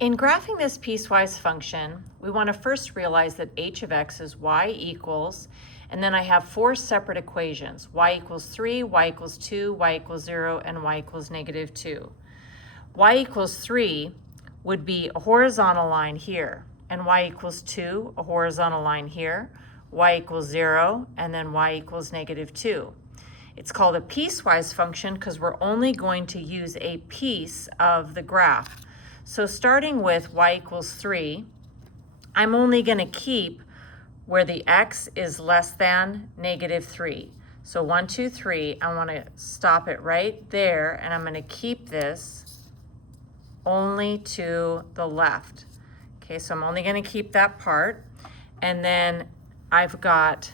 In graphing this piecewise function, we want to first realize that h of x is y equals, and then I have four separate equations: y equals 3, y equals 2, y equals 0, and y equals negative 2. Y equals 3 would be a horizontal line here, and y equals 2, a horizontal line here, y equals 0, and then y equals negative 2. It's called a piecewise function because we're only going to use a piece of the graph. So starting with y equals 3, I'm only going to keep where the x is less than negative 3. So 1, 2, 3, I want to stop it right there, and I'm going to keep this only to the left. Okay, so I'm only going to keep that part. And then I've got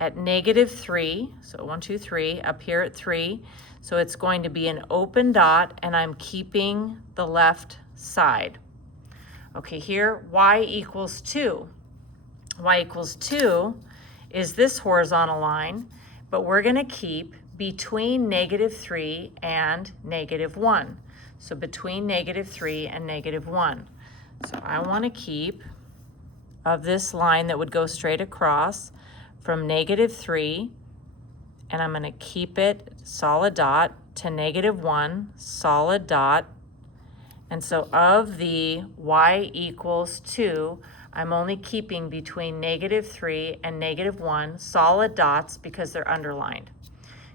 at negative 3, so 1, 2, 3, up here at 3. So it's going to be an open dot, and I'm keeping the left side. Okay, here y equals 2. Y equals 2 is this horizontal line, but we're going to keep between negative 3 and negative 1. So between negative 3 and negative 1. So I want to keep of this line that would go straight across from negative 3, and I'm going to keep it solid dot to negative 1, solid dot. And so of the y equals 2, I'm only keeping between negative 3 and negative 1 solid dots because they're underlined.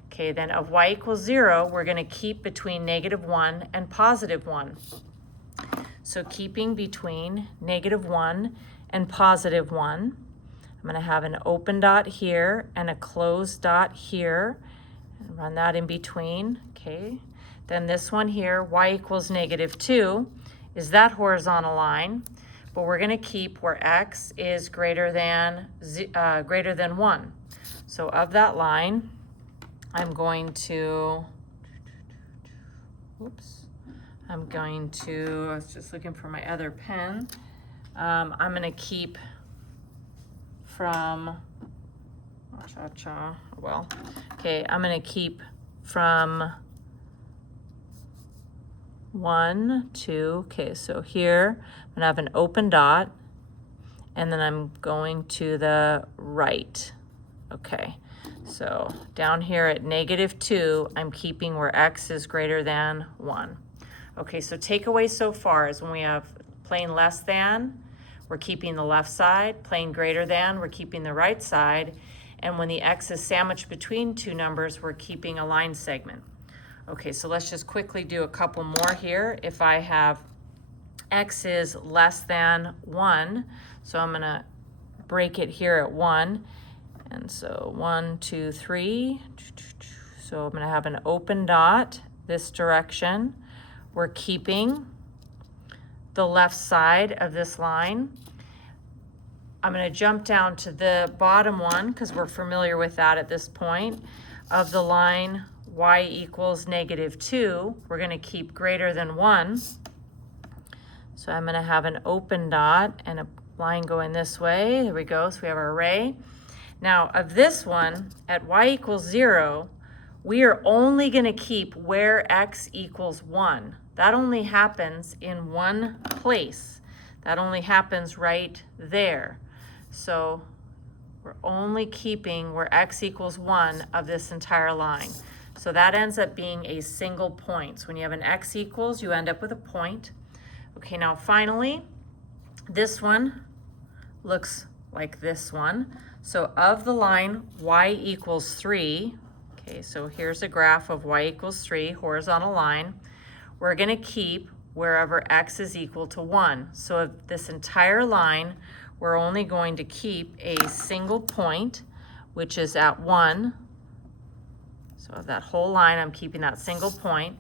Okay, then of y equals 0, we're going to keep between negative 1 and positive 1. So keeping between negative 1 and positive 1, I'm going to have an open dot here and a closed dot here, and run that in between. Okay. Then this one here, y equals negative 2, is that horizontal line, but we're going to keep where x is greater than 1. So of that line, I'm going to, I was just looking for my other pen. I'm going to keep from, I'm going to keep from 1, 2, okay, so here I'm gonna have an open dot, and then I'm going to the right. Okay, so down here at negative 2, I'm keeping where x is greater than 1. Okay, so takeaway so far is when we have plain less than, we're keeping the left side, plain greater than, we're keeping the right side, and when the x is sandwiched between two numbers, we're keeping a line segment. Okay, so let's just quickly do a couple more here. If I have x is less than 1, so I'm going to break it here at 1. And so 1, 2, 3. So I'm going to have an open dot this direction. We're keeping the left side of this line. I'm going to jump down to the bottom one because we're familiar with that at this point. Of the line y equals negative 2, we're going to keep greater than 1. So I'm going to have an open dot and a line going this way. There we go. So we have our array. Now of this one, at y equals 0, we are only going to keep where x equals 1. That only happens in one place. That only happens right there. So we're only keeping where x equals 1 of this entire line. So that ends up being a single point. So when you have an x equals, you end up with a point. Okay, now finally, this one looks like this one. So of the line y equals 3, okay, so here's a graph of y equals 3, horizontal line. We're going to keep wherever x is equal to 1. So of this entire line, we're only going to keep a single point, which is at 1. So of that whole line, I'm keeping that single point.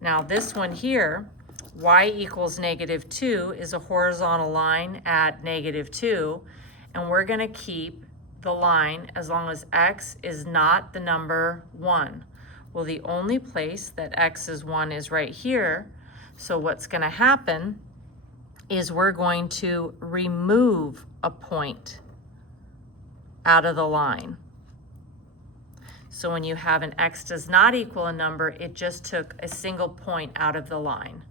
Now this one here, y equals negative 2, is a horizontal line at negative 2, and we're going to keep the line as long as x is not the number 1. Well, the only place that x is 1 is right here. So what's going to happen is we're going to remove a point out of the line. So when you have an x does not equal a number, it just took a single point out of the line.